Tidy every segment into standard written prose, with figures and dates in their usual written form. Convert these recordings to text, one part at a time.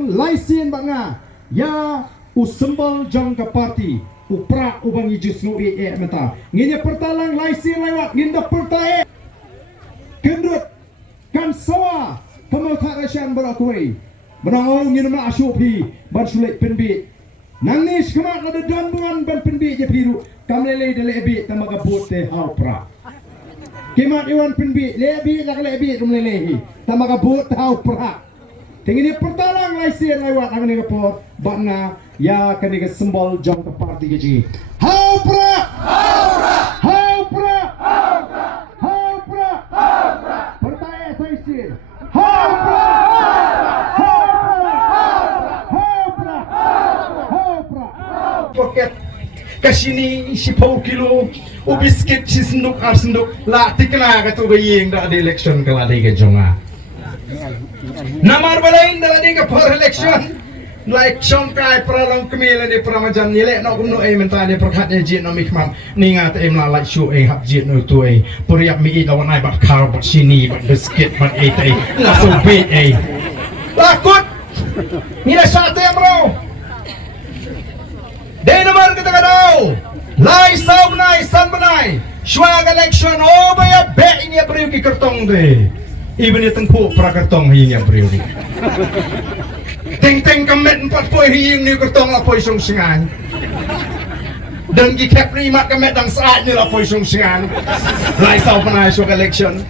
pertalang laisin banga ya usembal jang ka parti upra ubang ijus ngui menta nginya pertalang laisin lewat nginda pertae kendut kan sawa pemerintah Rusian berakui menangau ngina asyupi ban sulit penbi nangis kemat ada danduan ban penbi je biru kamlele de lebi tamaga bote haupra kemat iwan penbi lebi nak lebi rumlelehi tamaga bote haupra tingini pertalang laisin lewat angni kapor bana ya kaniga sembol jang ke parti gaji haupra haupra haupra haupra haupra haupra pertaya laisin haupra haupra haupra poket kasini si pau kilo o biscuit si senduk arsenduk la tikna ka tu bayeng da election kala de ga jonga namar balain da de ga for election like chongkai pralong kemile ni pramajan nile no kumno e mentade prakhatnya jit no mikmam ninga te emla like show e hap jit no tu e puriak mi lawan ai bat kar bat sini bat biscuit bat e te la so bit e takut ni la sate bro de namar kita kadau lai sau nai san banai swag election o baya be ini abriu ki kertong de even itong po prakartong ini abriu ni ting kamet 4 poy hiying ni kertong la poy song singan dan gi kep ni mat kamet dang saat ni la poy song singan lai sau banai swag election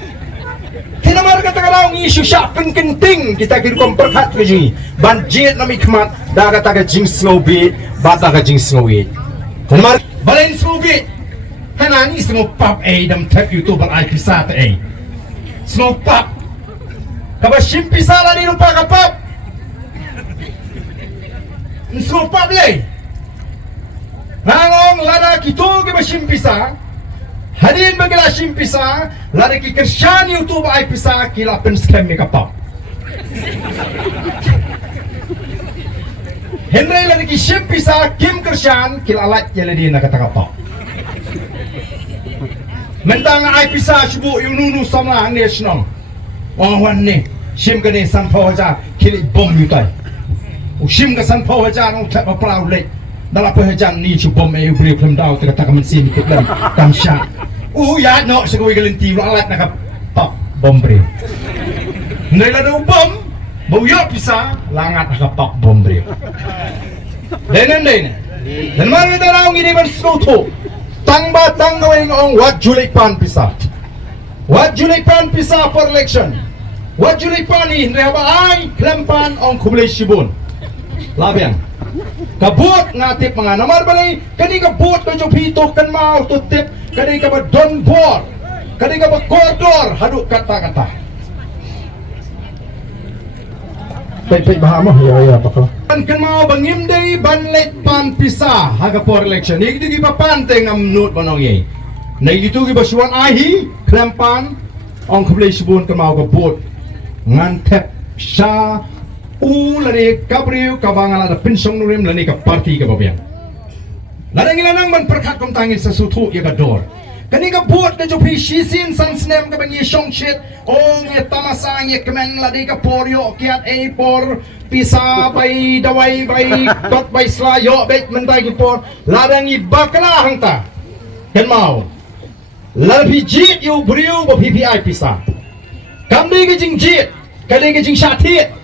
hinamar kata kalau isu syak penting kita kira komperhat keji banjir nami kemat daga taga jing snowbeat bata ga jing snowbeat hinamar balen snowbeat hanani semua pap dam tag youtuber ai pisat semua pap kaba simpisala ni rupa kapap semua pap le ngong lada kito ke basimpisa hadin bagala simpisa lada ki kersan youtube ai pisa kila pen scam ni kapap Henry lada ki simpisa kim kersan kila lat yala di na katakapap mentang ai pisa subu yununu sama ang nesnong wan ni sim ka ni san phawaja kili bom yutai sim ka san phawaja no tap plau le dala phawajan ni chu bom e bri phem dau ta ka man sim ki lam kam sha ya no sa ko galanti lo alat na ka pop bom bri nila do bom bo yo pisa langat na ka pop bom bri denen dan mari darang ini ban skuto tangba tangawing ong wat julipan pisa for election wat julipan ni reba ai klampan ong kublay sibun labian kabut ngatip mga namar balay kani kabut ko jo pito kan mau to tip kani ka ba don bor kani ka ba koridor haduk kata-kata pay bahamo ya pakala kan mau bangim day banlet pan pisa haga for election igdi pa panteng am nut banong ye na gitu gi basuan ahi klampan ong kublay sibun kan mau kabut ngan tep sha lani kabriu kabangala da pinsong nurim lani ka parti ka babiang ladang ilanang man perkat kom tangin sa sutu ya ka dor kani ka buat na jopi shisin san snem ka bangi shong shit ong e tamasang ye kemen ladi ka poryo kiat e por pisa bay dawai bay tot bay slayo bet mentai ki por ladang i bakla hangta ken mau labi jit yu briu ba PPI pisa kamdi ki jing jit kali ki jing shatit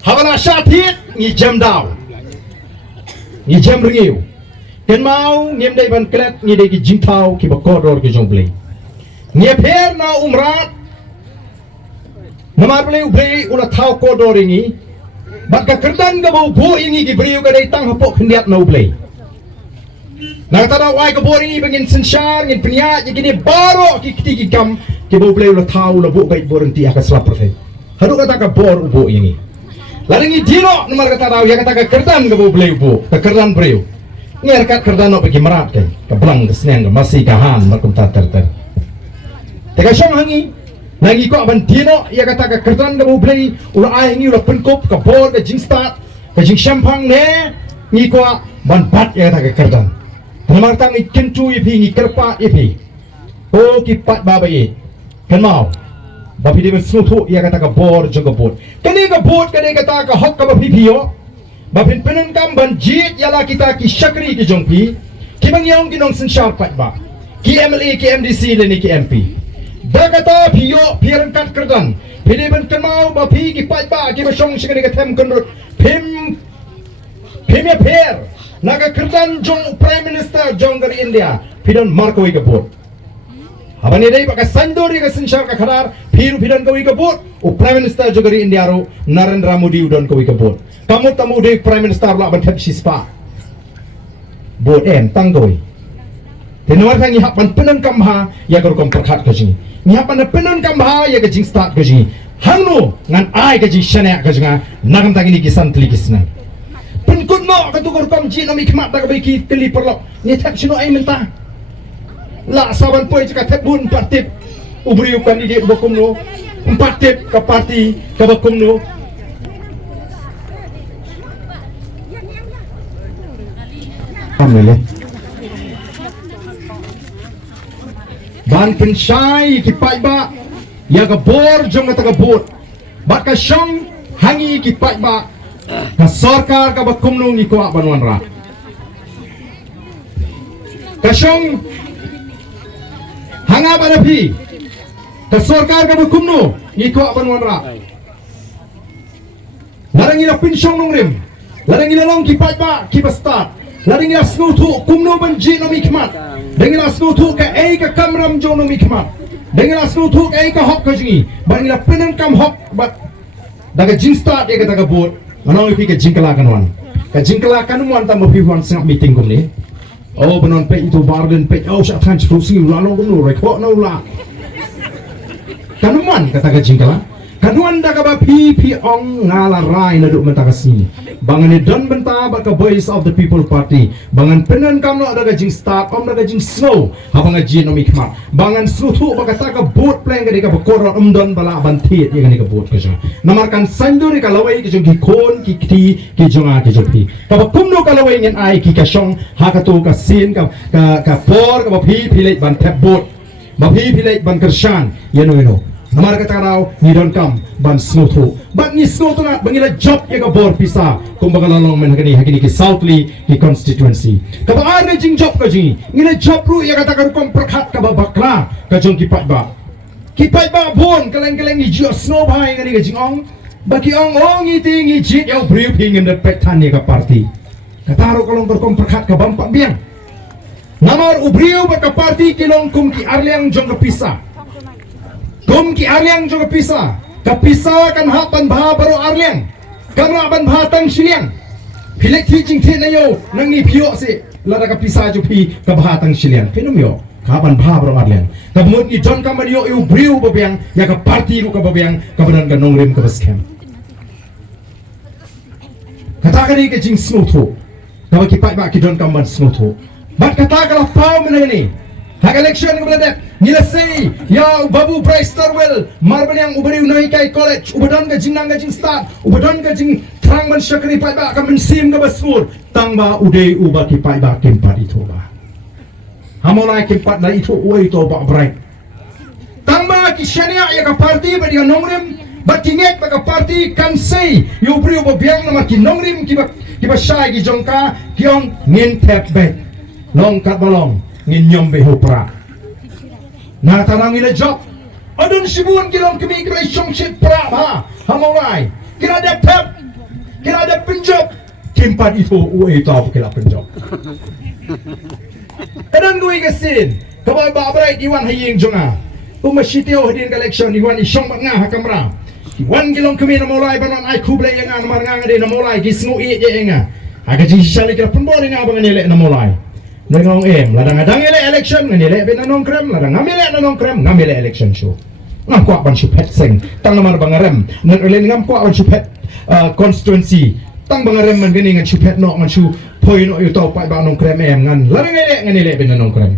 Hawana syatit ni jam daw ni jam ringiu ken mau ngem dai ban klet ni dai ki jingtau ki ba kodor ki jongle ni pher na umrat namar ble ubre ula thau kodor ringi bat ka kerdan ga bu ingi ki briu ga dai tang hapok khendiat na uble na tada wai ka boringi bangin sensyar ngin pnya ni kini baro ki kiti ki kam ki bu ble ula thau la bu bai boranti aka slap perse hadu kata ka bor bu ini laringi dino nomor kata tahu ya kata ke kerdan ke bu beli bu ke kerdan beriu nyer kat kerdan no pergi merat ke belang ke seneng masih kahan makum tater teka syong hangi nangi ko ban dino ya kata ke kerdan ke bu beli ulah ai ngi ulah penkup ke bor ke jing start ke jing champang ne ngi ko ban bat ya kata ke kerdan nomor tang ni kentu ipi ngi kerpa ipi o ki pat babai kan mau bapi dia senutu ia kata ka bor jong ka bot kani ka bot kani kata ka hok ka bapi pio bapin penun kam ban jit yala kita ki syakri ki jong pi ki bang yong ki nong sen sharp pat ba ki MLA ki MDC le ni ki MP da kata pio piran kat kerdan pide ban kemau bapi ki pat ba ki ba song sikani ka them konrut pim ya per naga kerdan jong prime minister jong dari India pidon markoi ka bot Habang ini pakai sandori ke sensyar ke karar, pidan kau ikabut, Prime Minister juga di India ro, Narendra Modi udon kau ikabut. Kamu tamu di Prime Minister lah bantet sispa. Bot tang kau. Tenuar tang ihap penon kamha, ya kau perkat kau sini. Ihap penon kamha, ya kau start kau sini. Hangno ngan ai kau shanek kau sini, nagam tang ini kisan teli kisnan. Penkut mo kau tu kau kamji nami kemat tak baiki teli perlok. Ni tak sino ai mentah. La saban poi cakap tebun 4 tip ubri kandidat bakum no 4 tip ke parti ke bakum no ban pensyai ki pai ba ya ka bor jong ka ka bot bat ka syong hangi ki pai ba ka sarkar ka bakum no ni ko banwan ra ka syong hanga banapi ke sarkar ka bukumno ngiko banwan ra larang ila pinsyong nongrim larang ila long kipat ba kipastat larang ila snutu kumno banji no mikmat dengan ila snutu ka ai ka kamram jo no mikmat dengan ila snutu ka ai ka hok ka jingi bang ila penan kam hok bat daga jinstat ya ka daga bot anong ipi ka jingkala kanwan ka jingkala kanwan ta mo piwan sing meeting kumni oh benon pe itu barden pe oh sa tan chrusi lalong gumno rekho no la kanuman kata ka jingkala kanuan daga ba pi ong ngala rai na duk menta kasini bangan ni don benta ba ka voice of the people party bangan penan kam no daga jing start om daga jing snow habang jin no mikma bangan sutu ba kata ka boat plan ka dika ba korot don bala bantit ya ka boat ka jang namarkan sanduri ka lawai ki jong ki kon ki ti ki jonga ki jopi ka ba kumno ka lawai ngen ai ki ka shong ha ka tu ka sin ka por ka ba pi leit ban tap boat ba pi leit ban kershan yeno Namar kata kau ni don kam ban snotu, ban ni snotu na bangila job ya ka bor pisa, kung baga lalong men hakini ki Southly ki constituency. Kaba arne jing job ka jing, ngina job ru ya kata kau perkat ka bakla ka jong kipat ba bon kaleng ni jio snow bhai ngani ka jing ong, baki ong iti jit ya brief hingin dat petan ya ka party. Kata ru kalong berkom perkat ka bampak biang. Namar ubriu ba ka party kilong kum ki arliang jong ka pisa. Kum ki arliang juga kapisa kan hapan bah baru arliang kamera ban batang siliang pilek teaching tit na yo nang ni pio si lara kapisa ju pi ka batang siliang pinum yo kapan bah baru arliang kabut ni John kamar yo yu briu babiang ya ka party ru ka babiang kabanan ka nongrim ka baskem kata kani ke jing snutu kawa ki pai ba ki John kamar snutu bat kata kala pau menani hak election ke belada nila sei ya babu Bryce Starwell marban yang ubari unai kai college ubadan ka jinang ka jing start ubadan ka jing trang man syakri pai ba ka mensim ka basur tangba udai uba ki pai ba kimpat itu ba hamolai kimpat la itu oi to ba bright tangba ki syania ya ka party ba dia nongrim ba kinget ba ka party kan sei yu bri uba biang na ki nongrim ki ba syai ki jongka kiong ngin tap back long kat balong ngin nyom be hopra na tanang ila job adun sibun kilong kemi kira isyong shit pra ha hamolai kira ada pep kira ada penjob kimpat itu uwe tau kira penjob kadang gue kesin kabal babrai iwan haying jonga umasitio hadin election iwan isyong nga hakamra iwan kilong kemi na molai banon ai kublay nga namar nga de na molai gisngu i ye nga aga jisali kira pembori nga bangan ele na molai Nangong ladang ele election nganile binanong krem ladang ngamile nanong krem ngamile election show ngam kwa ban supet seng tang namar bangarem ngalin ngam kwa ban supet constituency tang bangarem man gani ngan supet no ngan su poi no yu tau pai ba nong krem ngan ladang ele nganile binanong krem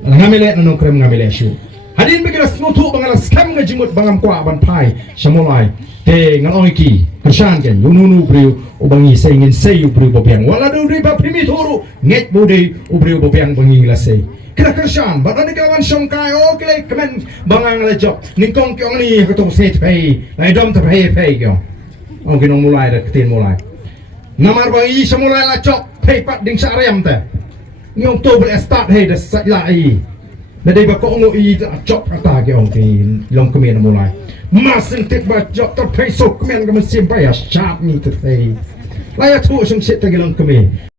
ngamile nanong krem ngamile show hadin bigila snutu bangala scam ngajimut bangam kwa ban pai shamolai te ngalong iki Kersan kan yununu beriu ubangi sengin sei beriu bopiang wala do ri ba primi turu nget budi beriu bopiang bangi lasei kira kersan badan ni kawan songkai okle kemen bangang la job ningkong kyong ni ko to set pay lai dom ta pay kyong o ginong mulai dah ketin mulai namar bangi semulai la job pay pat ding sarem ta nyong to boleh start hey dah lai na dei ba ko ngo i job kata kyong ti long kemen mulai masing tik bajak terpesok kemen ke mesin bayar syap ni terpei layak tu sung sit tagi lang kami